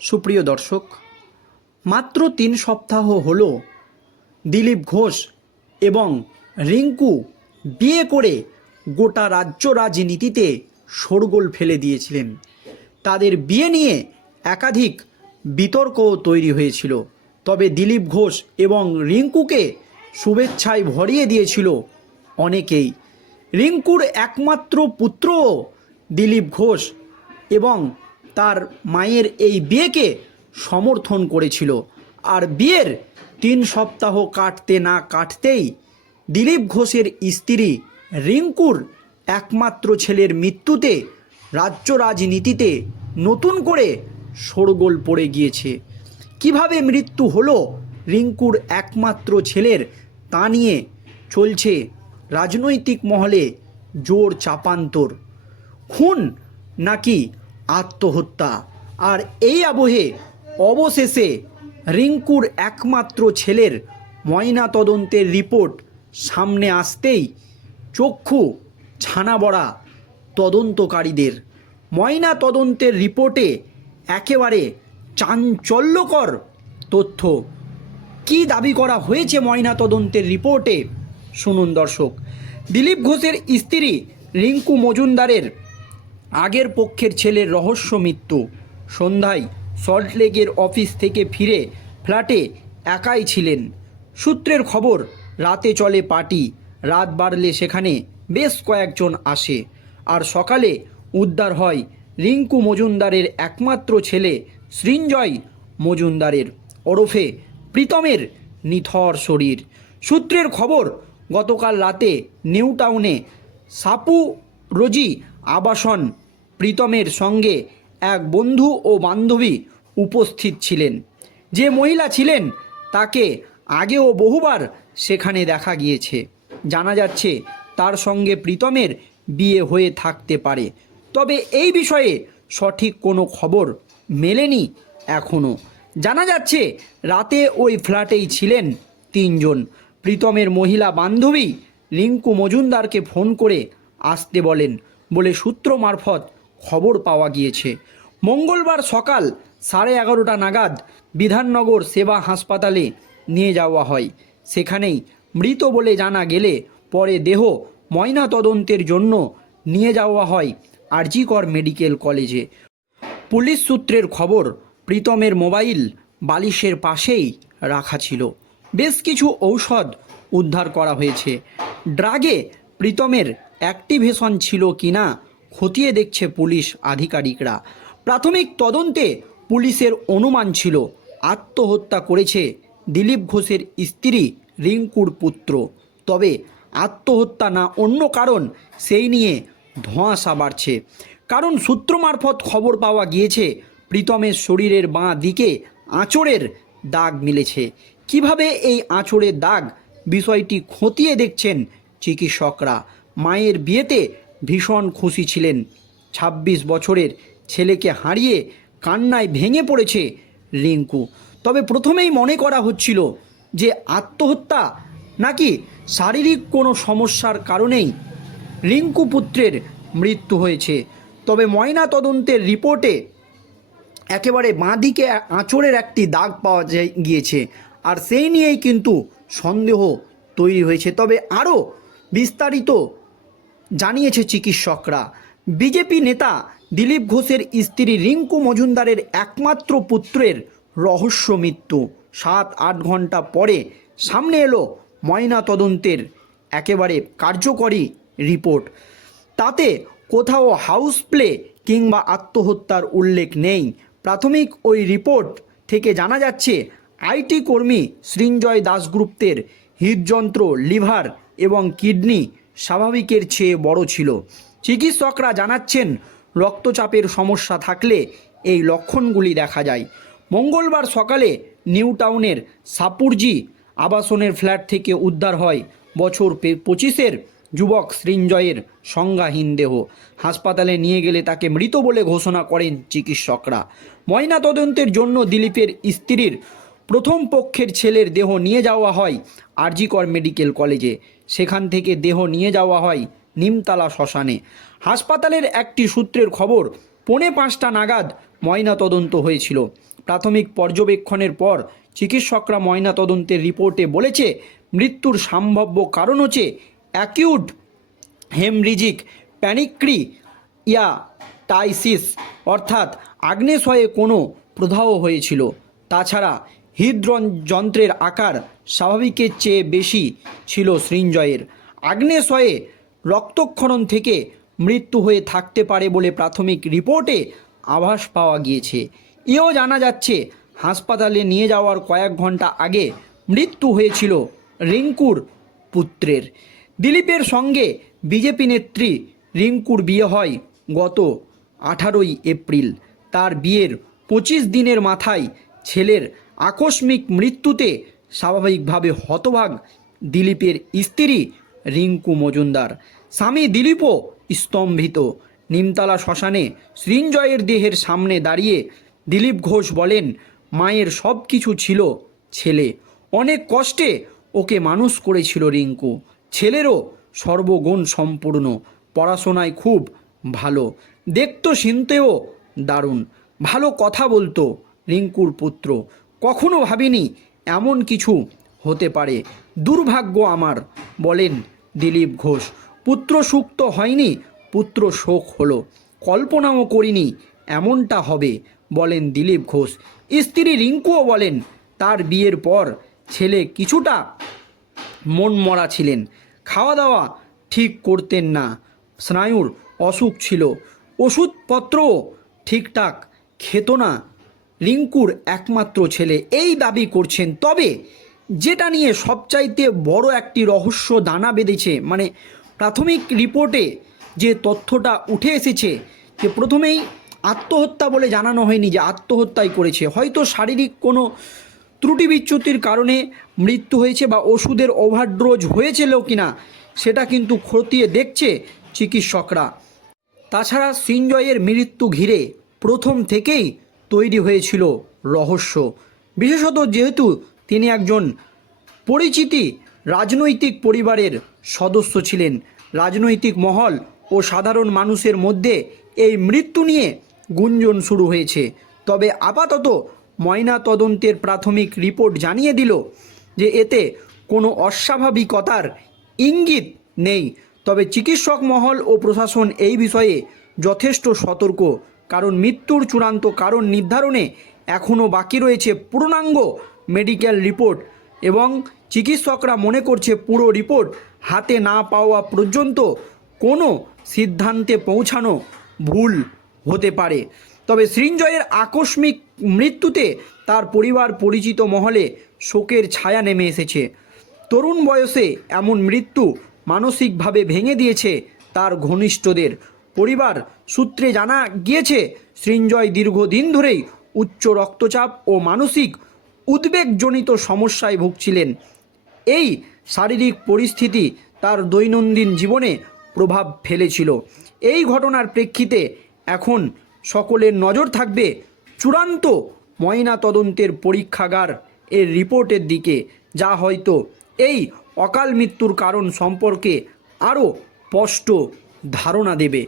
সুপ্রিয় দর্শক, মাত্র তিন সপ্তাহ হলো দিলীপ ঘোষ এবং রিঙ্কু বিয়ে করে গোটা রাজ্য রাজনীতিতে শোরগোল ফেলে দিয়েছিলেন। তাদের বিয়ে নিয়ে একাধিক বিতর্কও তৈরি হয়েছিল। তবে দিলীপ ঘোষ এবং রিঙ্কুকে শুভেচ্ছায় ভরিয়ে দিয়েছিল অনেকেই। রিঙ্কুর একমাত্র পুত্রও দিলীপ ঘোষ এবং তার মায়ের এই বিয়েকে সমর্থন করেছিল। আর বিয়ের তিন সপ্তাহ কাটতে না কাটতেই দিলীপ ঘোষের স্ত্রী রিঙ্কুর একমাত্র ছেলের মৃত্যুতে রাজ্য রাজনীতিতে নতুন করে শোরগোল পড়ে গিয়েছে। কীভাবে মৃত্যু হলো রিঙ্কুর একমাত্র ছেলের তা নিয়ে চলছে রাজনৈতিক মহলে জোর চাপান্তর। খুন নাকি আত্মহত্যা। আর এই আবহে অবশেষে রিঙ্কুর একমাত্র ছেলের ময়না তদন্তের রিপোর্ট সামনে আসতেই চক্ষু ছানাবড়া তদন্তকারীদের। ময়না তদন্তের রিপোর্টে একেবারে চাঞ্চল্যকর তথ্য। কি দাবি করা হয়েছে ময়না তদন্তের রিপোর্টে? শুনুন দর্শক। দিলীপ ঘোষের স্ত্রী রিঙ্কু মজুমদারের আগের পক্ষের ছেলের রহস্য মৃত্যু। সন্ধ্যায় সল্টলেকের অফিস থেকে ফিরে ফ্ল্যাটে একাই ছিলেন। সূত্রের খবর, রাতে চলে পার্টি, রাত বাড়লে সেখানে বেশ কয়েকজন আসে। আর সকালে উদ্ধার হয় রিঙ্কু মজুমদারের একমাত্র ছেলে সৃঞ্জয় মজুমদারের। ওরফে প্রীতমের নিথর শরীর। সূত্রের খবর, গতকাল রাতে নিউ টাউনে সাপু রোজি আবাসন প্রীতমের সঙ্গে এক বন্ধু ও বান্ধবী উপস্থিত ছিলেন। যে মহিলা ছিলেন, তাকে আগেও বহুবার সেখানে দেখা গিয়েছে। জানা যাচ্ছে, তার সঙ্গে প্রীতমের বিয়ে হয়ে থাকতে পারে। তবে এই বিষয়ে সঠিক কোনো খবর মেলেনি এখনও জানা যাচ্ছে, রাতে ওই ফ্ল্যাটেই ছিলেন তিনজন। প্রীতমের মহিলা বান্ধবী রিঙ্কু মজুমদারকে ফোন করে আসতে বলেন বলে সূত্র মারফত খবর পাওয়া গিয়েছে। মঙ্গলবার সকাল সাড়ে এগারোটা নাগাদ বিধাননগর সেবা হাসপাতালে নিয়ে যাওয়া হয়। সেখানেই মৃত বলে জানা গেলে পরে দেহ ময়না তদন্তের জন্য নিয়ে যাওয়া হয় আরজিকর মেডিকেল কলেজে। পুলিশ সূত্রের খবর, প্রীতমের মোবাইল বালিশের পাশেই রাখা ছিল। বেশ কিছু ঔষধ উদ্ধার করা হয়েছে। ড্রাগে প্রীতমের অ্যাক্টিভেশন ছিল কিনা খতিয়ে দেখছে পুলিশ আধিকারিকরা। প্রাথমিক তদন্তে পুলিশের অনুমান ছিল, আত্মহত্যা করেছে দিলীপ ঘোষের স্ত্রী রিঙ্কুর পুত্র। তবে আত্মহত্যা না অন্য কারণ, সেই নিয়ে ধোঁয়াশা বাড়ছে। কারণ সূত্র মারফত খবর পাওয়া গিয়েছে, প্রীতমের শরীরের বাঁ দিকে আঁচড়ের দাগ মিলেছে। কীভাবে এই আঁচড়ের দাগ বিষয়টি খতিয়ে দেখছেন চিকিৎসকরা? মায়ের বিয়েতে ভীষণ খুশি ছিলেন। ২৬ বছরের ছেলেকে হারিয়ে কান্নায় ভেঙে পড়েছে রিঙ্কু। তবে প্রথমেই মনে করা হচ্ছিল যে আত্মহত্যা নাকি শারীরিক কোনো সমস্যার কারণেই রিঙ্কু পুত্রের মৃত্যু হয়েছে। তবে ময়না তদন্তের রিপোর্টে একেবারে বাঁদিকে আঁচড়ের একটি দাগ পাওয়া যায় গিয়েছে আর সেই নিয়েই কিন্তু সন্দেহ তৈরি হয়েছে। তবে আরও বিস্তারিত জানিয়েছে চিকিৎসকরা। বিজেপি নেতা দিলীপ ঘোষের স্ত্রী রিঙ্কু মজুমদারের একমাত্র পুত্রের রহস্য মৃত্যু। সাত, আট ঘণ্টা পরে সামনে এলো ময়না তদন্তের একেবারে কার্যকরী রিপোর্ট। তাতে কোথাও হাউস প্লে কিংবা আত্মহত্যার উল্লেখ নেই। প্রাথমিক ওই রিপোর্ট থেকে জানা যাচ্ছে, আইটি কর্মী সৃঞ্জয় দাসগুপ্তের হৃদযন্ত্র, লিভার এবং কিডনি স্বাভাবিকের চেয়ে বড় ছিল। চিকিৎসকরা জানাচ্ছেন, রক্তচাপের সমস্যা থাকলে এই লক্ষণগুলি দেখা যায়। মঙ্গলবার সকালে নিউ টাউনের সাপুরজি আবাসনের ফ্ল্যাট থেকে উদ্ধার হয় বছর পঁচিশের যুবক সৃঞ্জয়ের সংজ্ঞাহীন দেহ। হাসপাতালে নিয়ে গেলে তাকে মৃত বলে ঘোষণা করেন চিকিৎসকরা। ময়না তদন্তের জন্য দিলীপের স্ত্রীর প্রথম পক্ষের ছেলের দেহ নিয়ে যাওয়া হয় আরজিকর মেডিকেল কলেজে। সেখান থেকে দেহ নিয়ে যাওয়া হয় নিমতলা শ্মশানে। হাসপাতালের একটি সূত্রের খবর, পৌনে পাঁচটা নাগাদ ময়না তদন্ত হয়েছিল। প্রাথমিক পর্যবেক্ষণের পর চিকিৎসকরা ময়না তদন্তের রিপোর্টে বলেছে, মৃত্যুর সম্ভাব্য কারণ হচ্ছে অ্যাকিউট হেমরিজিক প্যানিক্রি ইয়া টাইসিস অর্থাৎ আগ্নেশয়ে কোনো প্রদাহ হয়েছিল। তাছাড়া হৃদরন যন্ত্রের আকার স্বাভাবিকের চেয়ে বেশি ছিল সৃঞ্জয়ের। আগ্নেশয়ে রক্তক্ষরণ থেকে মৃত্যু হয়ে থাকতে পারে বলে প্রাথমিক রিপোর্টে আভাস পাওয়া গিয়েছে। এও জানা যাচ্ছে, হাসপাতালে নিয়ে যাওয়ার কয়েক ঘণ্টা আগে মৃত্যু হয়েছিল রিঙ্কুর পুত্রের। দিলীপের সঙ্গে বিজেপি নেত্রী রিঙ্কুর বিয়ে হয় গত আঠারোই এপ্রিল। তার বিয়ের পঁচিশ দিনের মাথায় ছেলের আকস্মিক মৃত্যুতে স্বাভাবিকভাবে হতভাগ দিলীপের স্ত্রী রিঙ্কু মজুমদার। স্বামী দিলীপও স্তম্ভিত। নিমতলা শ্মশানে সৃঞ্জয়ের দেহের সামনে দাঁড়িয়ে দিলীপ ঘোষ বলেন, মায়ের সব কিছু ছিল ছেলে। অনেক কষ্টে ওকে মানুষ করেছিল রিঙ্কু। ছেলেরও সর্বগুণ সম্পূর্ণ। পড়াশোনায় খুব ভালো। দেখতো শুনতেও দারুণ। ভালো কথা বলতো। রিঙ্কুর পুত্র। কখনো ভাবিনি এমন কিছু হতে পারে। দুর্ভাগ্য আমার, বলেন দিলীপ ঘোষ। পুত্র সুখ তো হয়নি, পুত্র শোক হলো। কল্পনাও করিনি এমনটা হবে, বলেন দিলীপ ঘোষ। স্ত্রী রিঙ্কুও বলেন, তার বিয়ের পর ছেলে কিছুটা মন মরা ছিলেন। খাওয়া দাওয়া ঠিক করতেন না। স্নায়ুর অসুখ ছিল। ওষুধপত্রও ঠিকঠাক খেত না। রিঙ্কুর একমাত্র ছেলে এই দাবি করছেন। তবে যেটা নিয়ে সবচাইতে বড় একটি রহস্য দানা বেঁধেছে মানে প্রাথমিক রিপোর্টে যে তথ্যটা উঠে এসেছে, যে প্রথমেই আত্মহত্যা বলে জানানো হয়নি যে আত্মহত্যাই করেছে। হয়তো শারীরিক কোনো ত্রুটি বিচ্যুতির কারণে মৃত্যু হয়েছে বা ওষুধের ওভারডোজ হয়েছিল কি না সেটা কিন্তু খতিয়ে দেখছে চিকিৎসকরা। তাছাড়া সৃঞ্জয়ের মৃত্যু ঘিরে প্রথম থেকেই তৈরি হয়েছিল রহস্য। বিশেষত যেহেতু তিনি একজন পরিচিতি রাজনৈতিক পরিবারের সদস্য ছিলেন, রাজনৈতিক মহল ও সাধারণ মানুষের মধ্যে এই মৃত্যু নিয়ে গুঞ্জন শুরু হয়েছে। তবে আপাতত ময়না তদন্তের প্রাথমিক রিপোর্ট জানিয়ে দিল যে এতে কোনো অস্বাভাবিকতার ইঙ্গিত নেই। তবে চিকিৎসক মহল ও প্রশাসন এই বিষয়ে যথেষ্ট সতর্ক। কারণ মৃত্যুর চূড়ান্ত কারণ নির্ধারণে এখনও বাকি রয়েছে পূর্ণাঙ্গ মেডিকেল রিপোর্ট এবং চিকিৎসকরা মনে করছে পুরো রিপোর্ট হাতে না পাওয়া পর্যন্ত কোনো সিদ্ধান্তে পৌঁছানো ভুল হতে পারে। তবে সৃঞ্জয়ের আকস্মিক মৃত্যুতে তার পরিবার পরিচিত মহলে শোকের ছায়া নেমে এসেছে। তরুণ বয়সে এমন মৃত্যু মানসিকভাবে ভেঙে দিয়েছে তার ঘনিষ্ঠদের। পরিবার সূত্রে জানা গিয়েছে, সৃঞ্জয় দীর্ঘদিন ধরেই উচ্চ রক্তচাপ ও মানসিক উদ্বেগজনিত সমস্যায় ভুগছিলেন। এই শারীরিক পরিস্থিতি তার দৈনন্দিন জীবনে প্রভাব ফেলেছিল। এই ঘটনার প্রেক্ষিতে এখন সকলের নজর থাকবে চূড়ান্ত ময়না তদন্তের পরীক্ষাগার এর রিপোর্টের দিকে, যা হয়তো এই অকাল মৃত্যুর কারণ সম্পর্কে আরও স্পষ্ট ধারণা দেবে।